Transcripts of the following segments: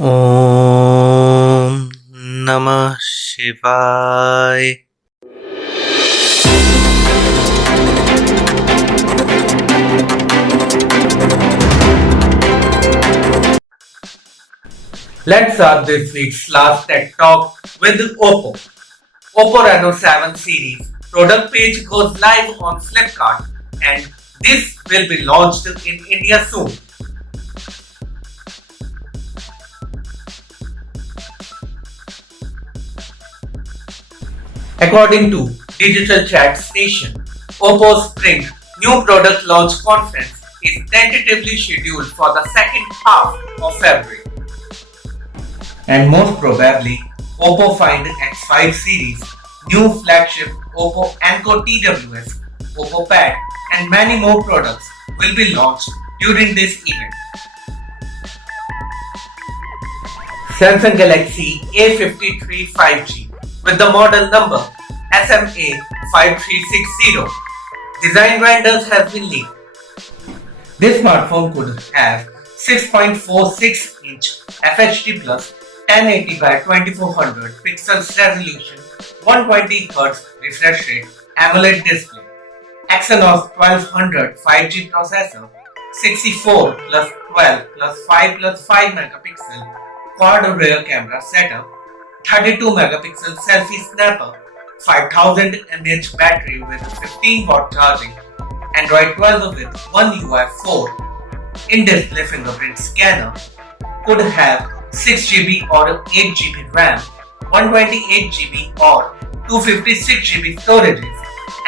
Om Namah Shivaya. Let's start this week's last tech talk with OPPO. OPPO Reno 7 series product page goes live on Flipkart and this will be launched in India soon. According to Digital Chat Station, OPPO's Spring New Product Launch Conference is tentatively scheduled for the second half of February. And most probably, OPPO Find X5 series, new flagship OPPO Anko TWS, OPPO Pad and many more products will be launched during this event. Samsung Galaxy A53 5G with the model number SMA5360. Design renders have been leaked. This smartphone could have 6.46-inch FHD plus 1080 by 2400 pixels resolution, 120Hz refresh rate AMOLED display, Exynos 1200 5G processor, 64 plus 12 plus 5 plus 5 megapixel quad rear camera setup, 32 megapixel selfie snapper, 5000 mAh battery with 15-watt charging, Android 12 with One UI 4, in-display fingerprint scanner, could have 6GB or 8GB RAM, 128GB or 256GB storages,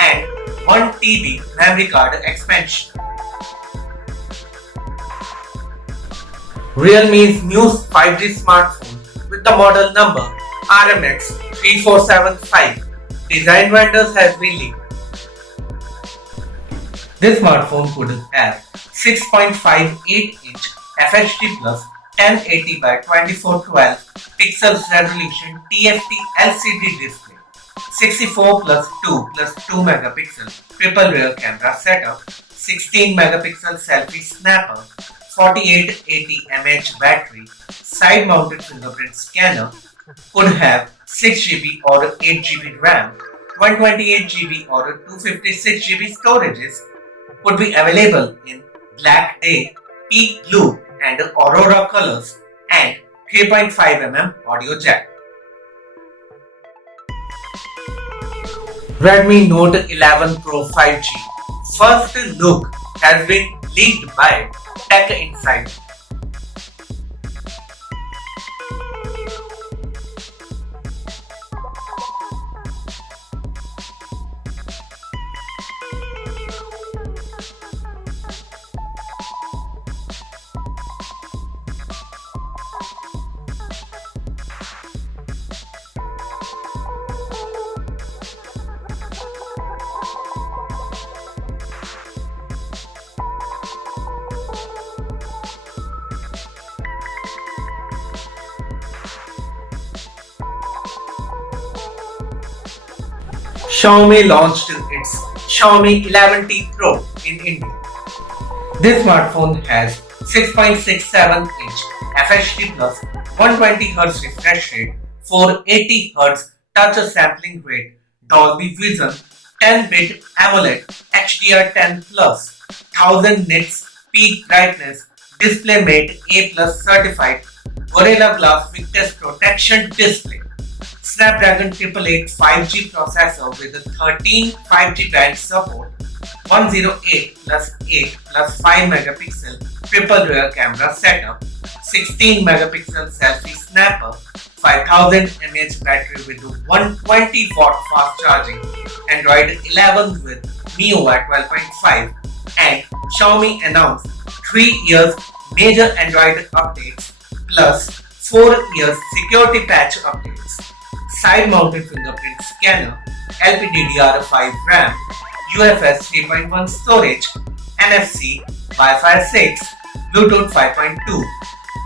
and 1TB memory card expansion. Realme's new 5G smartphone with the model number RMX3475. Design renders has been leaked. This smartphone could have 6.58-inch FHD plus 1080 by 2412 pixels resolution TFT LCD display, 64 plus 2 plus 2 megapixel triple rear camera setup, 16 megapixel selfie snapper, 4880 mAh battery, side mounted fingerprint scanner, could have 6GB or 8GB RAM, 128GB or 256GB storages, could be available in black day, peak blue and aurora colors, and 3.5mm audio jack. Redmi Note 11 Pro 5G first look has been leaked by Tech Insight. Xiaomi launched its Xiaomi 11T Pro in India. This smartphone has 6.67-inch FHD plus 120Hz refresh rate, 480Hz touch sampling rate, Dolby Vision, 10-bit AMOLED HDR10 plus, 1000 nits peak brightness, DisplayMate A+ certified, Gorilla Glass Victus protection display. Snapdragon 888 5G processor with 13 5G band support, 108 plus 8 plus 5 megapixel triple rear camera setup, 16 megapixel selfie snapper, 5000 mAh battery with 120 watt fast charging, Android 11 with MIUI 12.5, and Xiaomi announced 3 years major Android updates plus 4 years security patch updates. Side-mounted fingerprint scanner, LPDDR5 RAM, UFS 3.1 storage, NFC, Wi-Fi 6, Bluetooth 5.2,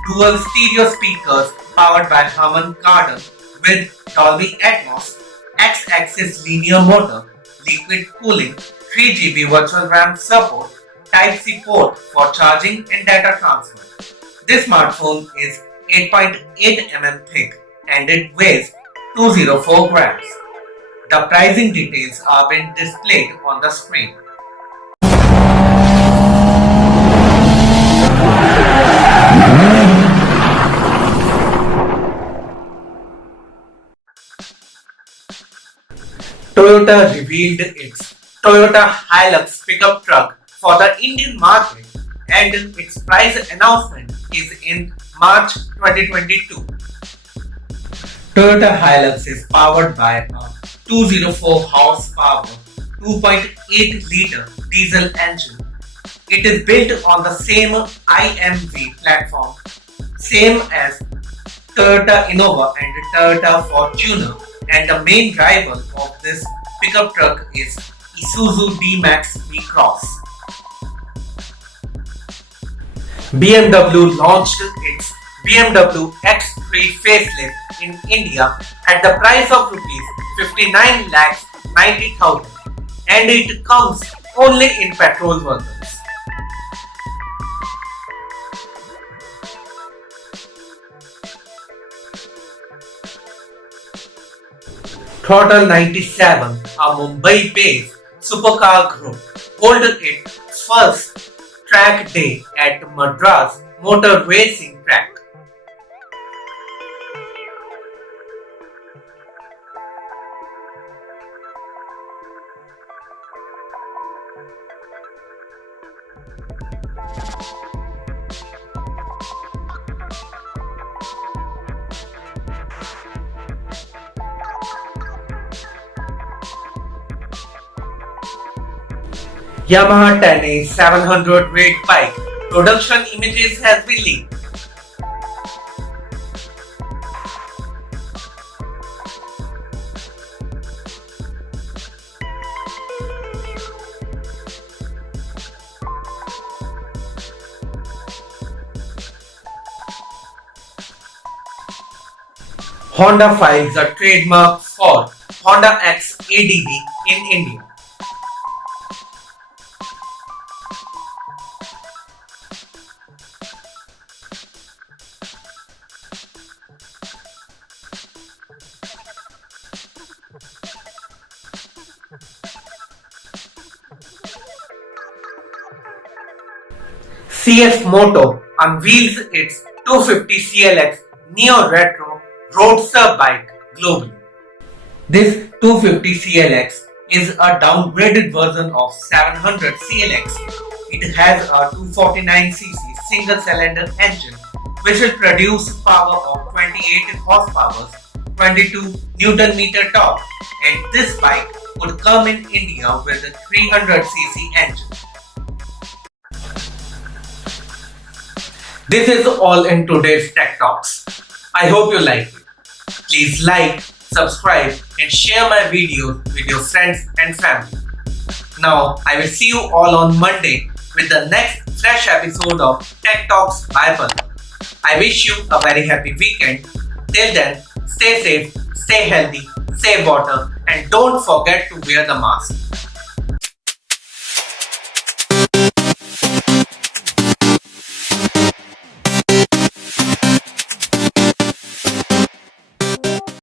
dual stereo speakers powered by Harman Kardon with Dolby Atmos, X-axis linear motor, liquid cooling, 3GB virtual RAM support, Type-C port for charging and data transfer. This smartphone is 8.8 mm thick and it weighs 204 grams. The pricing details are being displayed on the screen. Toyota revealed its Toyota HILUX pickup truck for the Indian market and its price announcement is in March 2022. Toyota HILUX is powered by a 204 horsepower 2.8-liter diesel engine. It is built on the same IMV platform, same as Toyota Innova and Toyota Fortuner, and the main rival of this pickup truck is Isuzu D-Max V-Cross. BMW launched its BMW X3 facelift in India at the price of ₹59,90,000 and it comes only in petrol versions. THROTTLE 97, a Mumbai-based supercar group, held its first track day at Madras Motor Racing Track. Yamaha TENERE 700 weight bike production images has been leaked. Honda files a trademark for Honda X-ADV in India. CF Moto unveils its 250 CLX Neo Retro Roadster bike globally. This 250 CLX is a downgraded version of 700 CLX. It has a 249cc single-cylinder engine which will produce power of 28 horsepower, 22 Nm torque, and this bike would come in India with a 300cc engine. This is all in today's Tech Talks. I hope you like it. Please like, subscribe and share my videos with your friends and family. Now I will see you all on Monday with the next fresh episode of Tech Talks by Balwant. I wish you a very happy weekend. Till then, stay safe, stay healthy, save water and don't forget to wear the mask.